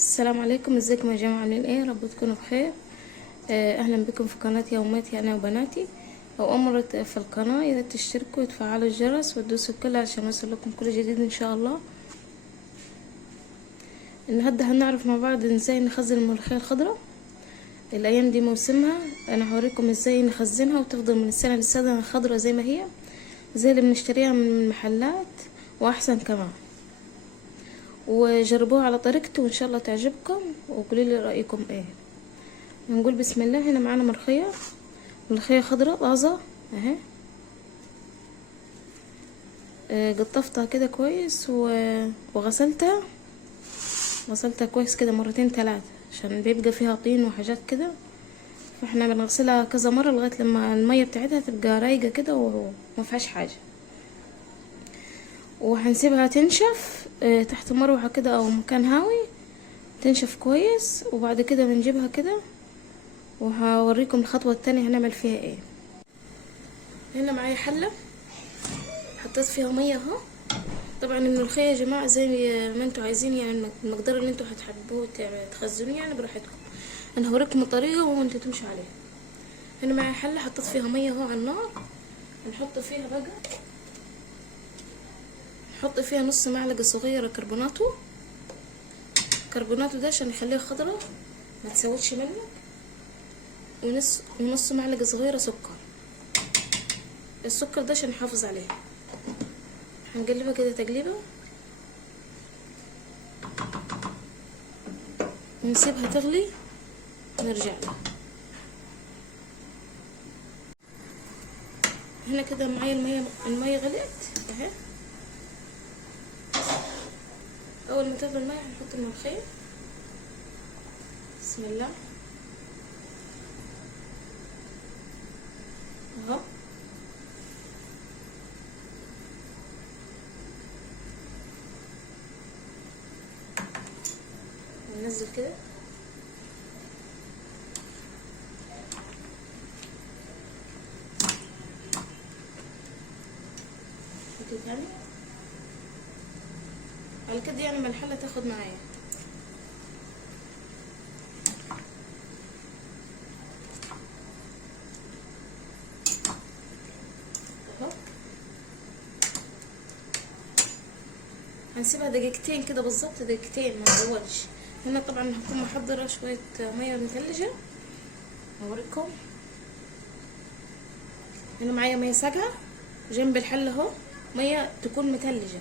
السلام عليكم، ازيكم يا جماعه؟ عاملين ايه؟ رب تكونوا بخير. اهلا بكم في قناه يوماتي انا وبناتي. لو امرت في القناه يا ريت تشتركوا وتفعلوا الجرس وتدوسوا الكل عشان يوصل لكم كل جديد ان شاء الله. النهارده هنعرف مع بعض ازاي نخزن الملوخيه الخضراء. الايام دي موسمها. انا هوريكم ازاي نخزنها وتفضل من السنه للسنه خضراء زي ما هي، زي اللي بنشتريها من المحلات واحسن كمان. وجربوها على طريقتي وان شاء الله تعجبكم وقولوا لي رايكم ايه. نقول بسم الله. هنا معانا ملوخية خضراء طازة اهي. قطفتها كده كويس وغسلتها. غسلتها كويس كده مرتين ثلاثة عشان بيبقى فيها طين وحاجات كده، فاحنا بنغسلها كذا مرة لغاية لما المية بتاعتها تبقى رايقة كده وما فيهاش حاجة. وهنسيبها تنشف تحت مروحة كده او مكان هاوي، تنشف كويس. وبعد كده بنجيبها كده وهوريكم الخطوة التانية هنعمل فيها ايه. هنا معايا حلة حطيت فيها مية اهو. طبعا الملوخية يا جماعة زي ما انتوا عايزين، يعني المقدار اللي انتوا هتحبوه تخزنوه يعني براحتكم. انا هوريكم الطريقة وانتوا تمشوا عليها. هنا معايا حلة حطيت فيها مية اهو على النار. هنحط فيها بقى، نحط فيها نص معلقة صغيرة كربوناتو ده عشان يخليها خضرة ما تسودش منك، ونص معلقة صغيرة سكر. السكر ده عشان يحافظ عليها. هنقلبها كده تقليبه ونسيبها تغلي ونرجع لها. هنا كده معايا المية غليت اهي. اول ما تغلي المية هنحط الملوخية. بسم الله اهو. وننزل كده تاني على كده، يعني ما الحلة تاخد معايا. اهو هنسيبها دقيقتين كده بالظبط، دقيقتين ما نطولش. هنا طبعا هكون محضرة شوية مية مثلجة اوريكم. هنا معايا مية ساقعة جنب الحلة اهو، مية تكون مثلجة.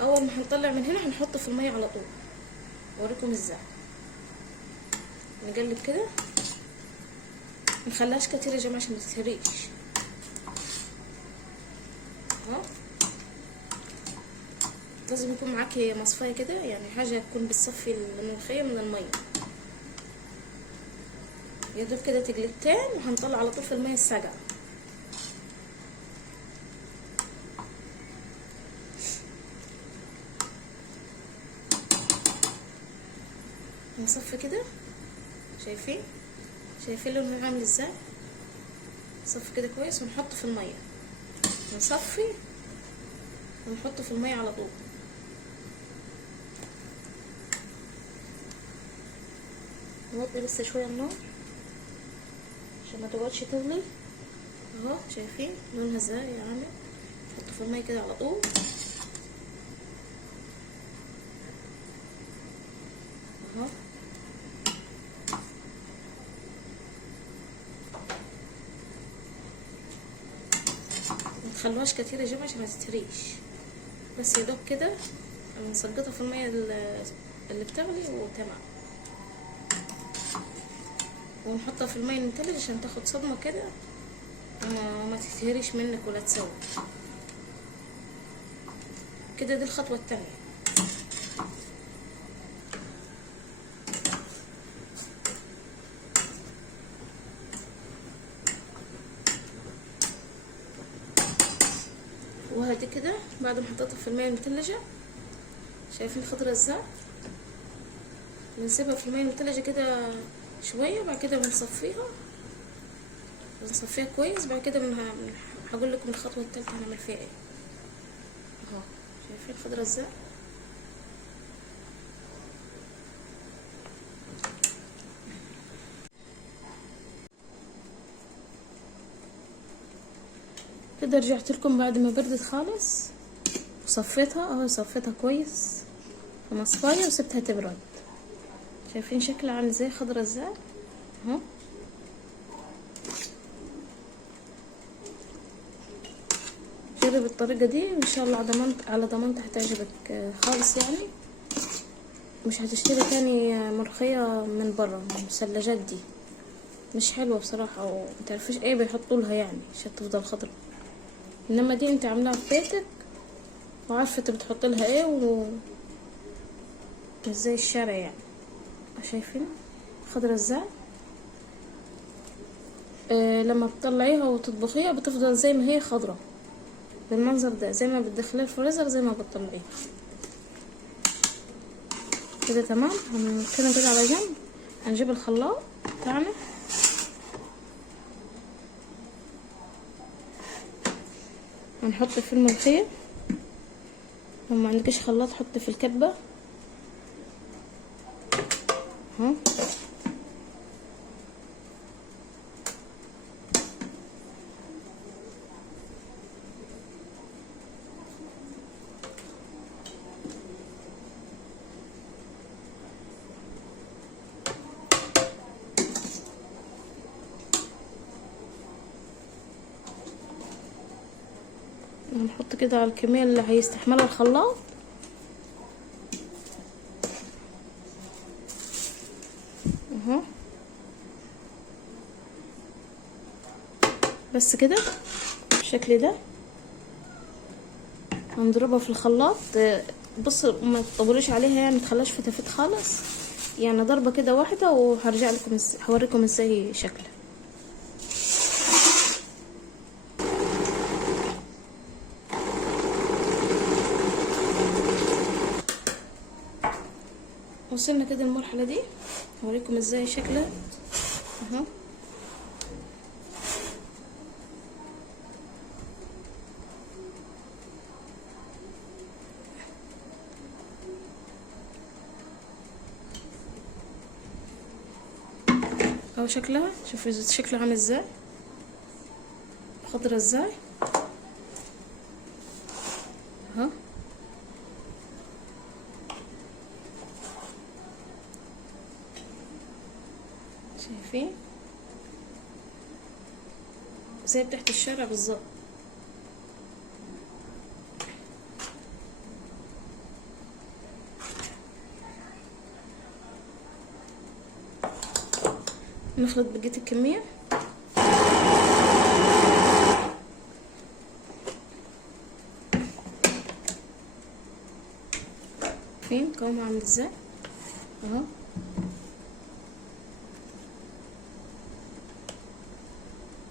اول ما هنطلع من هنا هنحط في المية على طول. اوريكم ازاي. نقلب كده، منخليهاش كتير يا جماعة عشان متتهريش اهو. لازم يكون معاكي مصفاية كده، يعني حاجة تكون بتصفي الملوخية من المية. يدوب كده تقلبتين وهنطلع على طول في المية الساقعة. نصفي كده، شايفين لونه عامل ازاي. نصفي كده كويس ونحطه في المية. نصفي ونحطه في المية على طول. نوطي بس شوية النار عشان ما تقعدش تغلي اهو. شايفين لونها ازاي عامل. نحطه في المية كده على طول اهو. متخلوهاش كتير يا جماعة عشان ما تتهريش، بس يا دوب كده نسقطها في المية اللي بتغلي وتمام. ونحطها في المية المتلج عشان تاخد صدمة كده وما تتهريش منك ولا تسوي كده. دي الخطوة التانية. وهدي كده بعد ما حطيتها في المية المتلجة، شايفين خضرة ازاي. بنسيبها في المية المتلجة كده شوية، بعد كده بنصفيها كويس. بعد كده هقول لكم الخطوة التالتة هنعمل فيها ايه اهو. شايفين خضرة ازاي. كده رجعت لكم بعد ما بردت خالص وصفيتها اهو. صفيتها كويس في مصفايه وسبتها تبرد. شايفين شكلها عامل ازاي، خضرة ازاي اهو. جرب الطريقه دي وان شاء الله على ضمانتي هتعجبك خالص يعني. مش هتشتري تاني ملوخيه من بره من المثلجات دي، مش حلوه بصراحه، ومتعرفيش ايه بيحطوا لها يعني عشان تفضل خضرة. انما دي انت عاملاها في بيتك وعارفه انت بتحط لها ايه مش زي الشارع يعني. شايفين خضرة ازاي؟ لما بتطلعيها وتطبخيها بتفضل زي ما هي خضرة بالمنظر ده، زي ما بتدخليها الفريزر زي ما بتطلعيها كده. تمام. هنركنها كده على جنب. هنجيب الخلاط بتاعنا ونحط في الملوخية. لو ما عندكش خلاط حط في الكبة اهو. هنحط كده على الكمية اللي هيستحملها الخلاط اهو. بس كده بالشكل ده هنضربها في الخلاط. بص ما تطوليش عليها يعني، متخليهاش فتافيت خالص يعني، ضربة كده واحدة وهرجع لكم هوريكم ازاي شكلها. وصلنا كده المرحلة دي هوريكم ازاي شكلها اهو. اهو شكلها، شوفوا شكلها عامل ازاي، خضرة ازاي اهو. شايفين زي بتاعت الشارع بالظبط. نخلط بقية الكمية. فين قوامها عامل ازاي اهو.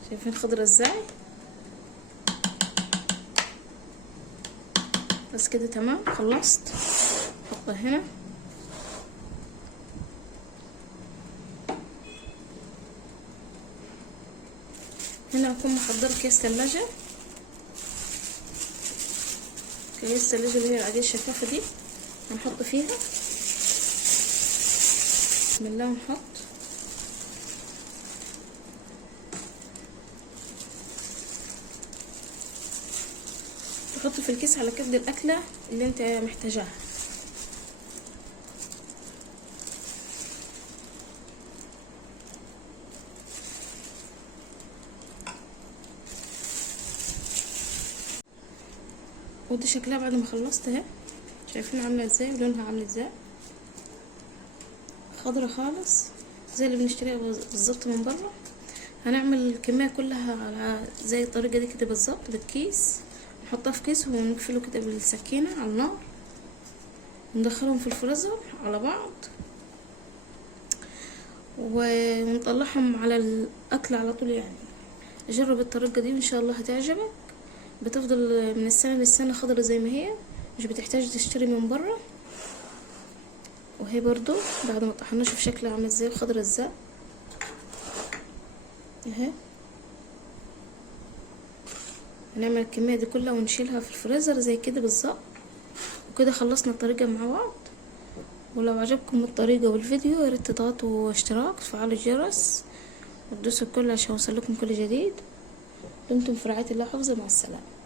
شايفين خضرة ازاي. بس كده تمام خلصت. حطها هنا. هنا اكون محضره كيس ثلاجة. كيس ثلاجة اللي هي العادية الشفافة دي هنحط فيها. بسم الله ونحط. تحط في الكيس على قد الاكلة اللي انت محتاجاها. ودي شكلها بعد ما خلصت اهي. شايفين عامله ازاي ولونها عامل ازاي، خضرة خالص زي اللي بنشتريها بالظبط من بره. هنعمل الكميه كلها على زي الطريقه دي كده بالظبط بالكيس. نحطها في كيس ونقفله كده بالسكينه على النار وندخلهم في الفريزر على بعض ونطلعهم على الاكل على طول يعني. جرب الطريقه دي وان شاء الله هتعجبك. بتفضل من السنه للسنه خضرة زي ما هي، مش بتحتاج تشتري من بره. وهي برضو بعد ما طحناها شوف شكلها عامل ازاي خضرة ازاي اهي. هنعمل الكميه دي كلها ونشيلها في الفريزر زي كده بالظبط. وكده خلصنا الطريقه مع بعض. ولو عجبكم الطريقه والفيديو يا ريت تضغطوا اشتراك وتفعلوا الجرس وتدوسوا الكل عشان يوصلكم كل جديد. دمتم في رعاية الله وحفظه، مع السلامة.